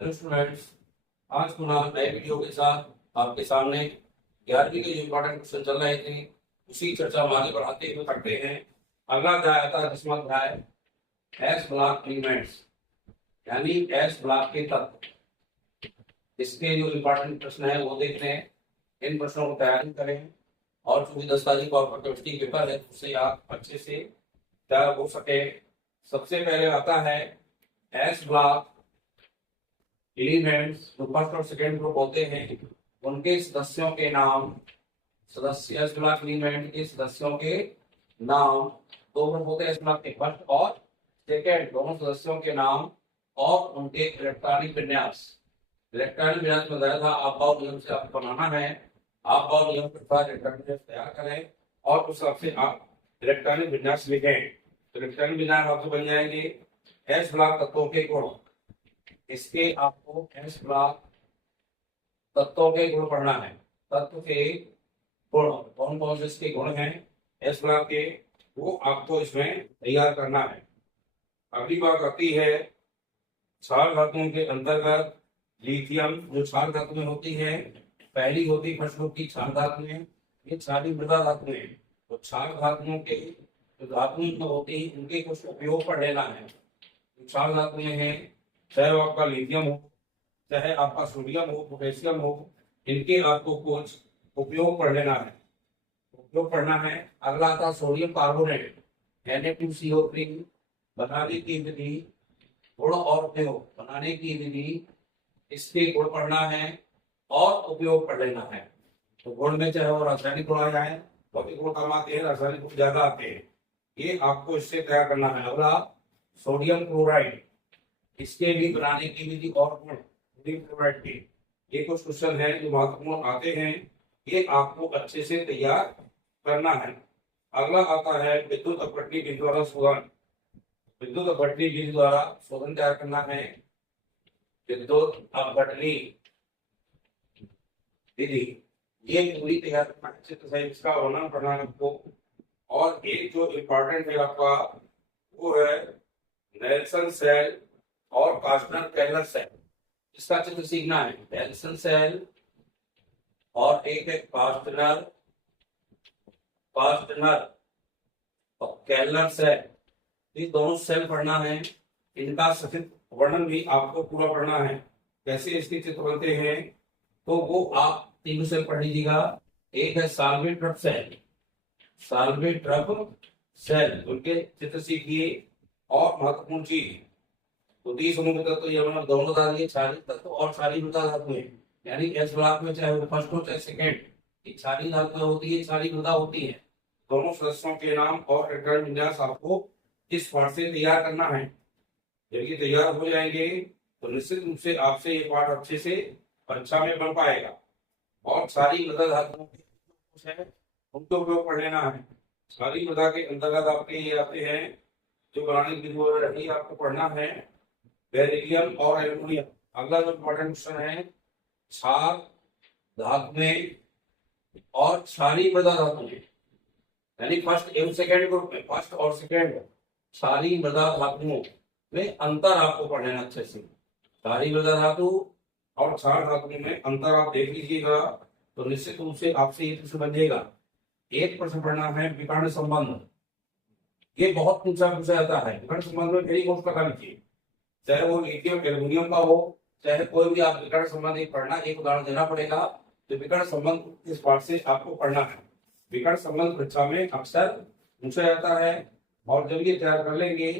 Students, आज पुनः नए वीडियो के साथ आपके सामने 11वीं के जो इम्पोर्टेंट क्वेश्चन चल रहे थे उसी चर्चा हम आगे बढ़ाते हुए करते हैं। अगला अध्याय आता है 10वां अध्याय, एस ब्लॉक एलिमेंट्स यानी एस ब्लॉक के तत्व। इसके जो इम्पोर्टेंट प्रश्न है वो देखते हैं, इन प्रश्नों को तैयारी करें और चूंकि 10 तारीख को आपका केमिस्ट्री पेपर है उससे आप अच्छे से तैयार हो सके। सबसे पहले आता है एस ब्लॉक एलिमेंट्स। जो फर्स्ट और सेकेंड ग्रुप होते हैं उनके सदस्यों के नाम, सदस्य एस ब्लॉक एलिमेंट के सदस्यों के नाम। दो ग्रुप होते हैं एस ब्लॉक के, फर्स्ट और सेकेंड, दोनों सदस्यों के नाम और उनके इलेक्ट्रॉनिक विन्यास। इलेक्ट्रॉनिक विन्यास में बताया था आप बाउल नियम से आपको बनाना है। आप बाउल नियम के अनुसार इलेक्ट्रॉनिक विन्यास तैयार करें और उस हिसाब से आप इलेक्ट्रॉनिक विन्यास लिखें। तो इलेक्ट्रॉनिक विन्यास आपसे बन जाएंगे एस ब्लॉक तत्वों के गुण। इसके आपको एस ब्लॉक तत्वों के गुण पढ़ना है। तत्व के गुण कौन कौन से इसके गुण हैं एस ब्लॉक के, वो आपको इसमें तैयार करना है। अगली बात आती है क्षार धातुओं के अंतर्गत लिथियम। जो क्षार धातु में होती है, पहली होती फर्स्ट ग्रुप की क्षार धातुएं, ये क्षारीय मृदा धातुएं। तो क्षार धातुओं के जो धातुएं होती है उनके कुछ उपयोग पढ़ लेना है। क्षार धातुएं हैं, चाहे वो आपका लिथियम हो, चाहे आपका सोडियम हो, पोटेशियम हो, इनके आपको कुछ उपयोग पढ़ लेना है, उपयोग पढ़ना है। अगला आता सोडियम कार्बोनेट Na2CO3 बनाने की विधि, गुण और उपयोग। बनाने की विधि, इसके गुण पढ़ना है और उपयोग पढ़ लेना है। तो गुण में चाहे वो रासायनिक गुण आ जाए, भौतिक गुण कम आते हैं, रासायनिक गुण ज्यादा आते हैं, ये आपको इससे तैयार करना है। अगला सोडियम क्लोराइड, इसके भी बनाने की विधि और गुण सोडियम क्लोराइड के, ये कुछ क्वेश्चन है जो महत्वपूर्ण आते हैं, ये आपको अच्छे से तैयार करना है। अगला आता है विद्युत अपघटनी विधि द्वारा शोधन। विद्युत अपघटनी विधि द्वारा शोधन तैयार करना है। विद्युत अपघटनी विधि ये पूरी तैयार करना है, चित्र सहित इसका वर्णन करना है आपको। और एक जो इम्पोर्टेंट है आपका वो है नेल्सन सेल और कास्टनर केलर सेल। इसका चित्र सीखना है। नेल्सन सेल और एक है कास्टनर और केलर सेल, ये दोनों सेल पढ़ना है। इनका सचित्र वर्णन भी आपको पूरा पढ़ना है, कैसे इसके चित्र बनते हैं। तो वो आप तीनों सेल पढ़ लीजिएगा। एक है साल्वेट्रप सेल, साल्वेट्रप सेल, उनके चित्र सीखिए। और महत्वपूर्ण चीज तो डी समूह के तत्व ये दोनों बता दिए, क्षारीय तत्व और क्षारीय मृदा धातुएं। यानी एस ब्लॉक में चाहे वो फर्स्ट हो चाहे सेकेंड, क्षारीय धातुएं होती है, क्षारीय मृदा होती है। दोनों सदस्यों के नाम और इलेक्ट्रॉनिक विन्यास आपको इस पाठ से तैयार करना है। जब ये तैयार हो जाएंगे तो निश्चित रूप से आपसे ये पाठ अच्छे से परीक्षा में बन पाएगा। और क्षारीय मृदा धातुओं के उनके उपयोग पढ़ लेना है। क्षारीय मृदा के अंतर्गत आपके ये आते हैं जो बनाने की विधि आपको पढ़ना है, बेरिलियम और एल्यूमिनियम। अगला जो इम्पोर्टेंट क्वेश्चन है क्षार धातुएं और क्षारीय मृदा धातुएं, यानी फर्स्ट एवं सेकेंड ग्रुप में, फर्स्ट और सेकेंड क्षारीय मृदा धातुओं में अंतर आपको पढ़ लेना अच्छे से। क्षारीय मृदा धातु और क्षार धातु में अंतर आप देख लीजिएगा तो निश्चित रूप से आपसे ये प्रश्न बनेगा। एक प्रश्न पढ़ना है विकर्ण संबंध। ये बहुत पूछा जाता है। विकर्ण संबंध में मेरी नोट कर लीजिए, चाहे वो लिथियम एल्यूमिनियम का हो, चाहे कोई भी आप विकर्ण संबंध एक पढ़ना, एक उदाहरण देना पड़ेगा। तो विकर्ण संबंध इस पाठ से आपको पढ़ना है। विकर्ण संबंध परीक्षा में अक्सर पूछा जाता है और जब ये तैयार कर लेंगे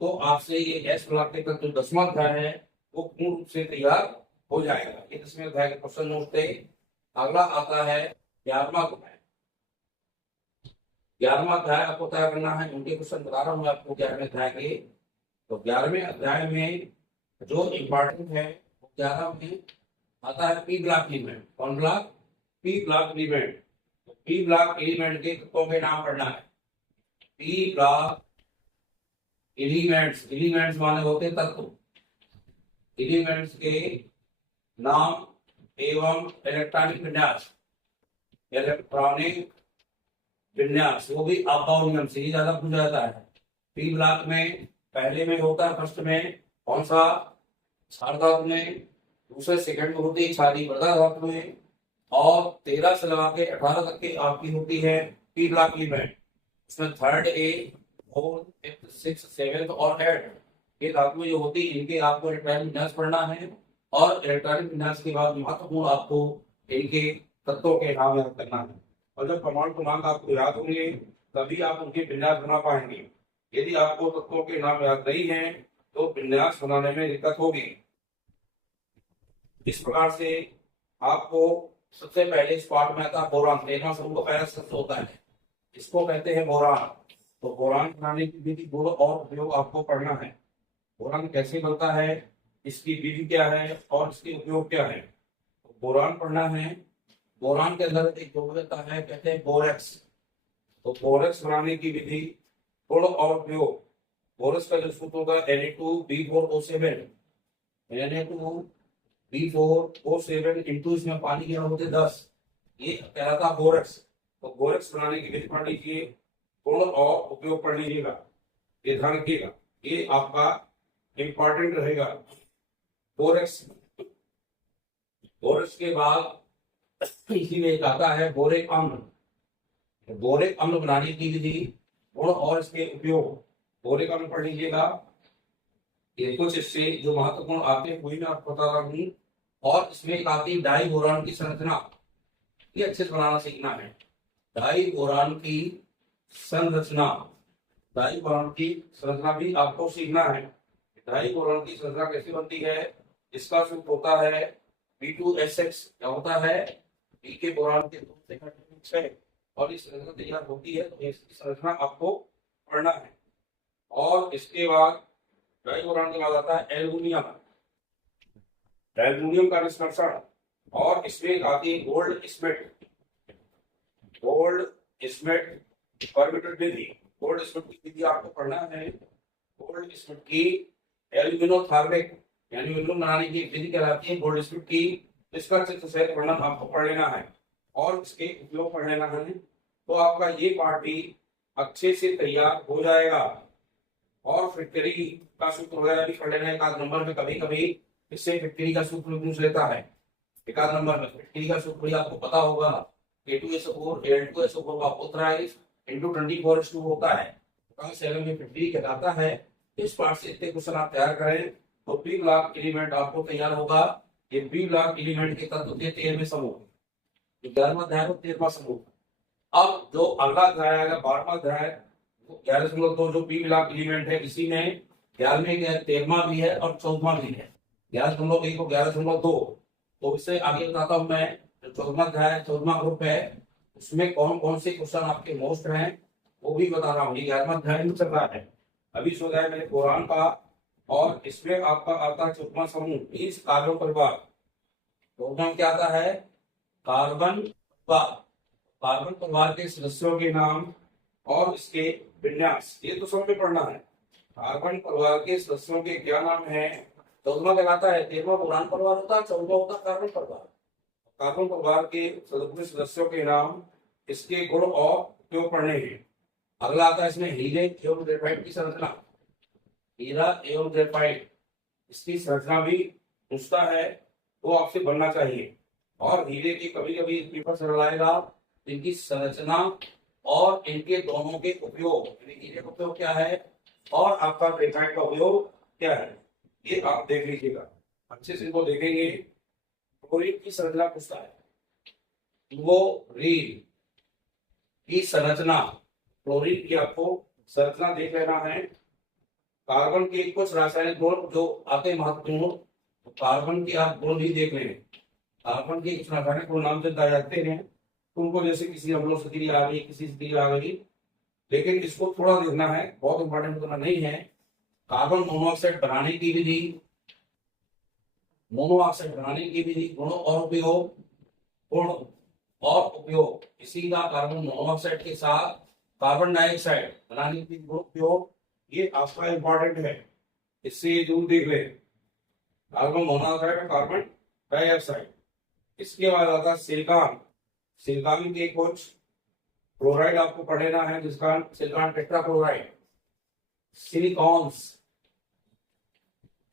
तो आपसे ये एस ब्लॉक के तक जो 10वां अध्याय है वो पूर्ण रूप से तैयार हो जाएगा। ये 10वें अध्याय के क्वेश्चन नोट थे। अगला आता है 11वां अध्याय। 11वां अध्याय आपको तैयार करना है, उनके क्वेश्चन बता रहा हूँ आपको 11वें अध्याय के। तो 11वें अध्याय में जो इम्पोर्टेंट है वो 11 में आता है पी ब्लॉक एलिमेंट। कौन block? P block element. P block element के तत्वों के नाम पढ़ना है। पी ब्लॉक एलिमेंट्स, एलिमेंट्स माने होते तत्व, एलिमेंट्स के नाम एवं इलेक्ट्रॉनिक विन्यास, इलेक्ट्रॉनिक विन्यास वो भी अबाउट नियम से ही ज्यादा पूछा जाता है। पी ब्लॉक में पहले में होता है, फर्स्ट में कौन सा? क्षार धातु में, दूसरे सेकंड में होती है क्षारीय मृदा धातु में, और 13 से लगा के 18 तक की आपकी होती है पी ब्लॉक एलिमेंट। इसमें थर्ड, ए, फोर्थ, फिफ्थ, सिक्स, सेवेंथ और एट ये धातुएं जो होती है इनके आपको इलेक्ट्रॉनिक विन्यास पढ़ना है, और इलेक्ट्रॉनिक विन्यास के बाद महत्वपूर्ण आपको इनके तत्वों के नाम याद करना है। और जब परमाणु क्रमांक आपको याद होंगे तभी आप उनके विन्यास बना पाएंगे। यदि आपको तत्वों के नाम याद नहीं है तो विन्यास बनाने में दिक्कत होगी। इस प्रकार से आपको सबसे पहले इस पार्ट में आता है बोरान। 13वां समूह का पहला शब्द होता है, इसको कहते हैं बोरान। तो बोरान बनाने की विधि, गुण और उपयोग आपको पढ़ना है। बोरान कैसे बनता है, इसकी विधि क्या है और इसके उपयोग क्या है, तो बोरान पढ़ना है। बोरान के अंदर एक यौगिक होता है, कहते हैं बोरेक्स। तो बोरेक्स बनाने की विधि, गुण और उपयोग। बोरेक्स का जो सूत्र होगा Na2B4O7, Na2B4O7 इंटू इसमें पानी के होते 10, ये कहलाता बोरेक्स। तो बोरेक्स बनाने की विधि पढ़ लीजिए, गुण और उपयोग पढ़ लीजिएगा, ये ध्यान रखिएगा, ये आपका इंपॉर्टेंट रहेगा। बोरेक्स, बोरेक्स के बाद इसी में एक आता है बोरिक अम्ल। बोरिक अम्ल बनाने की विधि, गुण और इसके उपयोग। बोरिक अम्ल पढ़ लीजिएगा, ये कुछ इससे जो महत्वपूर्ण आते हैं वही मैं आपको बता रहा हूँ। और इसमें एक आती है डाई बोरान की संरचना, ये अच्छे से बनाना सीखना है। डाई बोरान की संरचना, डाई बोरान की संरचना भी आपको सीखना है। डाई बोरान की संरचना कैसे बनती है, इसका सूत्र होता है B2SX। क्या होता है, बी के बोरान के 2 सेकंड है, और इस संरचना तैयार होती है तो इसकी संरचना आपको पढ़ना है। और इसके बाद डाई बोरान के बाद आता है एल्युमिनियम। एल्युमिनियम का निष्कर्षण, और इसमें आती है gold smith. Gold smith permitted विधि, गोल्ड स्मिथ की विधि आपको पढ़ना है। गोल्ड स्मिथ की एल्यूमिनोथर्मिक यानी एल्यूमिनियम बनाने की विधि कहलाती है गोल्ड स्मिथ की। इसका चित्र सहित वर्णन आपको पढ़ लेना है और इसके उपयोग पढ़ लेना है, तो आपका ये पार्ट भी अच्छे से तैयार हो जाएगा। और फैक्टरी का सूत्र वगैरह भी पढ़ लेना है। एक आध नंबर में कभी कभी इससे फैक्टरी का सूत्र पूछ लेता है, एक आध नंबर में फैक्टरी का सूत्र भी आपको पता होगा। A2SO4 Al2SO4 का उत्तराइज इंटू 24:2 होता है, तो 7 में 50 कहलाता है। इस पार्ट से इतने क्वेश्चन आप तैयार करें तो बी ब्लॉक एलिमेंट आपको तैयार होगा। ये बी ब्लॉक एलिमेंट के तत्व होते हैं 13वें समूह, 11वां अध्याय और 13वां समूह। अब जो अगला अध्याय आएगा 12वां अध्याय, 11.2 जो बी ब्लॉक एलिमेंट है, इसी में 11वें 13वां भी है और 14वां भी है। 11.1 और 11.2, तो इससे आगे बताता हूं मैं। जो 14वां अध्याय 14वां ग्रुप है उसमें कौन कौन से क्वेश्चन आपके मोस्ट हैं वो भी बता रहा हूँ। ये 11वां अध्याय में चल रहा है, अभी सो जाए मैंने कुरान का, और इसमें आपका आता है 14वां समूह, इस कार्बन परिवार। तो उसमें क्या आता है, कार्बन परिवार। कार्बन परिवार के सदस्यों के नाम और इसके विन्यास, ये तो सब में पढ़ना है। कार्बन परिवार के सदस्यों के क्या नाम है, 14वां कहलाता है। 13वां पुरान परिवार होता है, 14वां होता है कार्बन परिवार। कार्बन परिवार के सदस्यों के नाम, इसके गुण और उपयोग पढ़ने हैं। अगला आता है इसमें हीरे एवं ग्रेफाइट की संरचना। हीरा एवं ग्रेफाइट, इसकी संरचना भी पूछता है तो आपसे बनना चाहिए। और हीरे की कभी कभी पेपर से लाएगा, इनकी संरचना और इनके दोनों के उपयोग, हीरे का उपयोग क्या है और आपका ग्रेफाइट का उपयोग क्या है, ये आप देख लीजिएगा, अच्छे से इनको देखेंगे। क्लोरीन की संरचना पूछता है, क्लोरीन की संरचना, क्लोरीन की आपको संरचना देख लेना है। कार्बन के कुछ रासायनिक गुण जो आते हैं महत्वपूर्ण, तो कार्बन के आप गुण भी देख लें। कार्बन के कुछ रासायनिक गुण नाम से जाते हैं, उनको जैसे किसी अम्लों से क्रिया आ गई, किसी से क्रिया आ गई, लेकिन इसको थोड़ा देखना है, बहुत इंपॉर्टेंट करना नहीं है। कार्बन मोनोऑक्साइड बनाने की विधि, मोनोऑक्साइड बनाने की विधि, गुण और उपयोग, गुण और उपयोग। इसी का कार्बन मोनोऑक्साइड के साथ कार्बन डाइऑक्साइड बनाने की गुण उपयोग, ये आपका इंपॉर्टेंट है, इससे ये जरूर देख ले। कार्बन मोनोऑक्साइड और कार्बन डाइऑक्साइड। इसके बाद आता है सिलिकॉन। सिलिकॉन के कुछ क्लोराइड आपको पढ़ना है, जिसका सिलिकॉन टेट्राक्लोराइड, सिलिकॉन्स,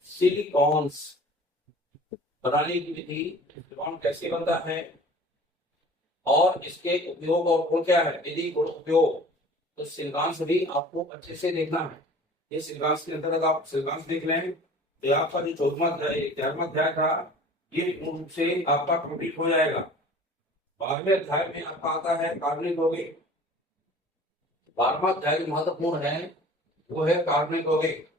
सिलिकॉन्स बनाने की विधि, त्रिकोण कैसे बनता है और इसके उपयोग और गुण क्या है, विधि गुण उपयोग। तो सिद्धांत भी आपको अच्छे से देखना है। ये सिद्धांत के अंतर्गत आप सिद्धांत देख लें तो आपका जो 11वां अध्याय था ये पूर्ण रूप से आपका कंप्लीट हो जाएगा। 12वें अध्याय में आपका आता है कार्बनिक यौगिक। 12वां अध्याय जो महत्वपूर्ण है वो है कार्बनिक यौगिक।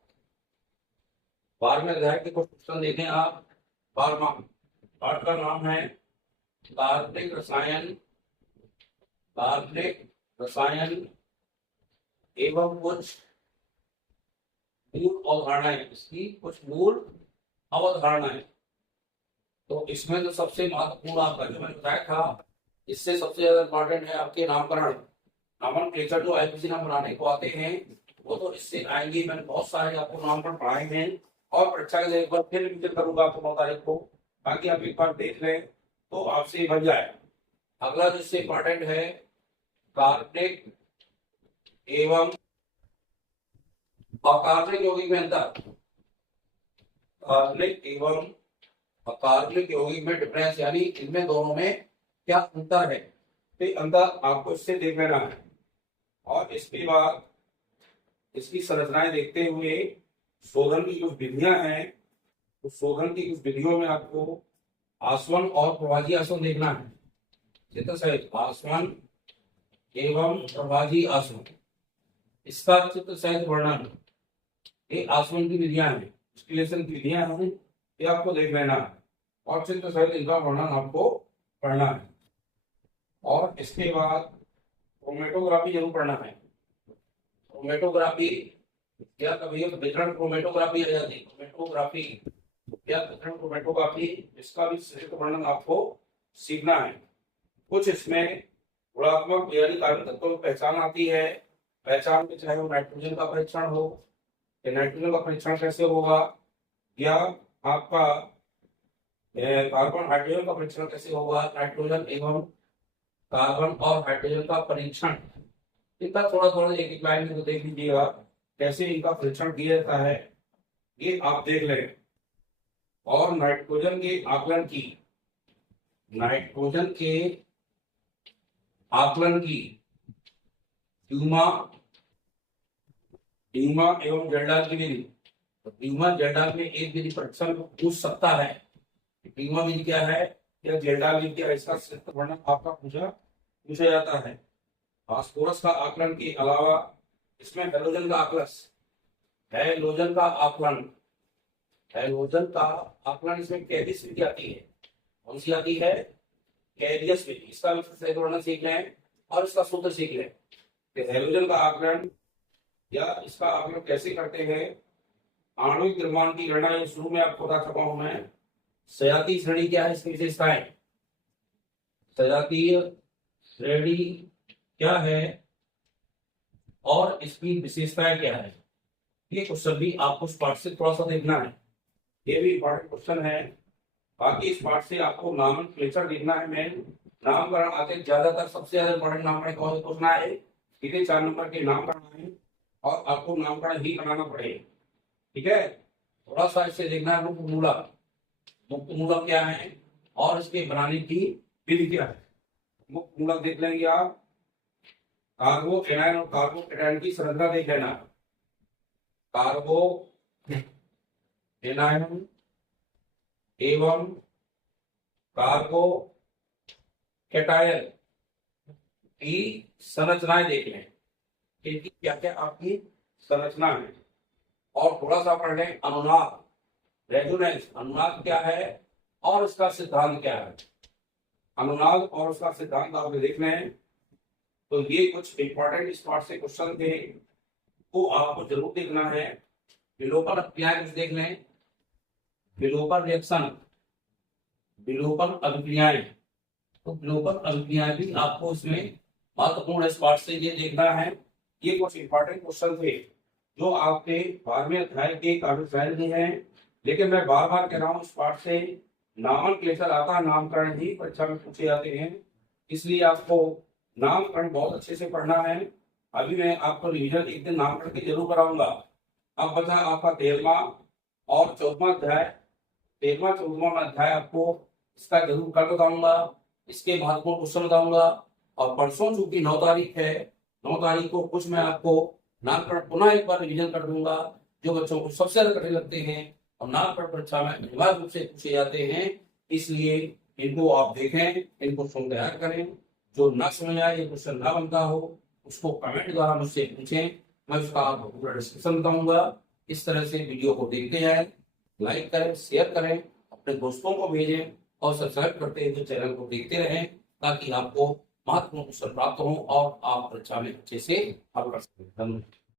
12वें अध्याय के कुछ क्वेश्चन देखें आप। 12वां पाठ का नाम है कार्बनिक रसायन, कार्बनिक रसायन एवं कुछ मूल अवधारणाएं, इसकी कुछ मूल अवधारणाएं। तो इसमें तो सबसे महत्वपूर्ण आपका जो मैंने बताया था, इससे सबसे ज्यादा इंपॉर्टेंट है आपके नामकरण, नॉमेनक्लेचर जो आईपीसी नाम बनाने को आते हैं वो तो इससे आएंगे। मैंने बहुत सारे आपको नामकरण पढ़ाए हैं और परीक्षा के लिए एक बार फिर रिवीजन करूंगा आपको 9 तारीख को, बाकी आप एक बार देख लें तो आपसे बन जाए। अगला जिससे इंपॉर्टेंट है कार्बनिक एवं अकार्बनिक यौगिक में अंतर। कार्बनिक एवं अकार्बनिक यौगिक में डिफरेंस, यानी इनमें दोनों में क्या अंतर है, तो अंतर आपको इससे देख लेना है। और इसके बाद इसकी संरचनाएं देखते हुए शोधन की कुछ विधियां हैं, उस शोधन की कुछ विधियों में आपको आसवन और प्रभाजी आसवन देखना है। चित्र सहित आसवन एवं प्रभाजी आसवन, इसका चित्र सहित वर्णन, ये आसवन की विधियां हैं, डिस्टिलेशन की विधियां हैं, ये आपको देख लेना है और चित्र सहित इनका वर्णन आपको पढ़ना है। और इसके बाद क्रोमेटोग्राफी जरूर पढ़ना है। क्रोमेटोग्राफी क्या, कभी वितरण क्रोमेटोग्राफी आ जाती है, क्रोमेटोग्राफी क्या वितरण क्रोमेटोग्राफी, इसका भी संक्षिप्त वर्णन आपको सीखना है। कुछ इसमें गुणात्मक यानी कार्बन तत्वों की पहचान आती है, पहचान में चाहे वो नाइट्रोजन का परीक्षण हो, नाइट्रोजन का परीक्षण कैसे होगा, या आपका कार्बन हाइड्रोजन का परीक्षण कैसे होगा, नाइट्रोजन एवं कार्बन और हाइड्रोजन का परीक्षण, इनका थोड़ा थोड़ा एक एक लाइन में देख लीजिएगा कैसे इनका परीक्षण किया जाता है, ये आप देख लें। और नाइट्रोजन के आकलन की, नाइट्रोजन के आकलन की ड्यूमा एवं जर्डाल की विधि। तो ड्यूमा जर्डाल में एक विधि परीक्षण पूछ सकता है, ड्यूमा विधि क्या है या जर्डाल विधि क्या है, इसका संक्षिप्त वर्णन आपका पूछा जाता है। फास्फोरस का आकलन के अलावा इसमें हैलोजन का आकलन, हैलोजन का आकलन, हैलोजन का आकलन इसमें कैरियस विधि आती है। कौन सी आती है, कैरियस विधि, इसका भी वर्णन सीख लें और इसका सूत्र सीख लें कि हैलोजन का आकलन या इसका आकलन कैसे करते हैं। आणविक द्रव्यमान की गणना शुरू में आपको बता चुका हूं मैं। सजातीय श्रेणी क्या है, इसकी विशेषताएं, सजातीय श्रेणी क्या है और इसकी विशेषताएं क्या है, ये क्वेश्चन भी आपको इस पाठ से थोड़ा सा देखना है, ये भी इंपॉर्टेंट क्वेश्चन है। बाकी इस पाठ से आपको नॉमेनक्लेचर देखना है, मैं नामकरण आते ज्यादातर सबसे ज्यादा इंपॉर्टेंट नामकरण कौन पूछना है, सीधे 4 नंबर के नामकरण है और आपको नामकरण ही बनाना पड़ेगा, ठीक है। थोड़ा सा इसे देखना है, मुक्त मूलक, मुक्त मूलक क्या है और इसके बनाने की विधि क्या है। मुक्त मूलक देख लेंगे आप, कार्बो एनायन और कार्बो कैटायन की संरचना देख लेना, कार्बो एनायन एवं कार्बो कैटायन की संरचनाएं देख लें, इनकी क्या क्या आपकी संरचना है। और थोड़ा सा पढ़ लें अनुनाद, रेजोनेंस, अनुनाद क्या है और उसका सिद्धांत क्या है, अनुनाद और उसका सिद्धांत आप देख लें। तो ये कुछ इंपॉर्टेंट इस पार्ट से क्वेश्चन थे, वो आपको जरूर देखना है। विलोपन अभिक्रियाएं कुछ देख लें, विलोपन रिएक्शन, विलोपन अभिक्रियाएं, तो विलोपन अभिक्रियाएं भी आपको इसमें महत्वपूर्ण इस पार्ट से ये देखना है। ये कुछ इंपॉर्टेंट क्वेश्चन थे जो आपके 12वें अध्याय के काफी फैल भी हैं, लेकिन मैं बार बार कह रहा हूँ इस पार्ट से नामकरण आता है, नामकरण ही परीक्षा में पूछे जाते हैं, इसलिए आपको नामकरण बहुत अच्छे से पढ़ना है। अभी मैं आपको रिवीजन एक दिन नामकरण की जरूर कराऊंगा। अब बचा आपका 13वां और 14वां अध्याय, 13वां 14वां अध्याय आपको इसका जरूर कर बताऊंगा, इसके महत्वपूर्ण क्वेश्चन बताऊंगा। और परसों चूंकि 9 तारीख है, 9 तारीख को कुछ मैं आपको नामकरण पुनः एक बार रिविजन कर दूंगा, जो बच्चों को सबसे ज्यादा कठिन लगते हैं और नामकरण परीक्षा में अनिवार्य रूप से पूछे जाते हैं। इसलिए इनको आप देखें, इनको स्वयं तैयार करें। जो ना समझ आए, ये क्वेश्चन ना बनता हो, उसको कमेंट द्वारा मुझसे पूछें, मैं उसका आपको पूरा डिस्कशन बताऊंगा। इस तरह से वीडियो को देखते जाएं, लाइक करें, शेयर करें, अपने दोस्तों को भेजें और सब्सक्राइब करते हुए चैनल को देखते रहें, ताकि आपको महत्वपूर्ण क्वेश्चन प्राप्त हो और आप परीक्षा में अच्छे से हल कर सकें। धन्यवाद।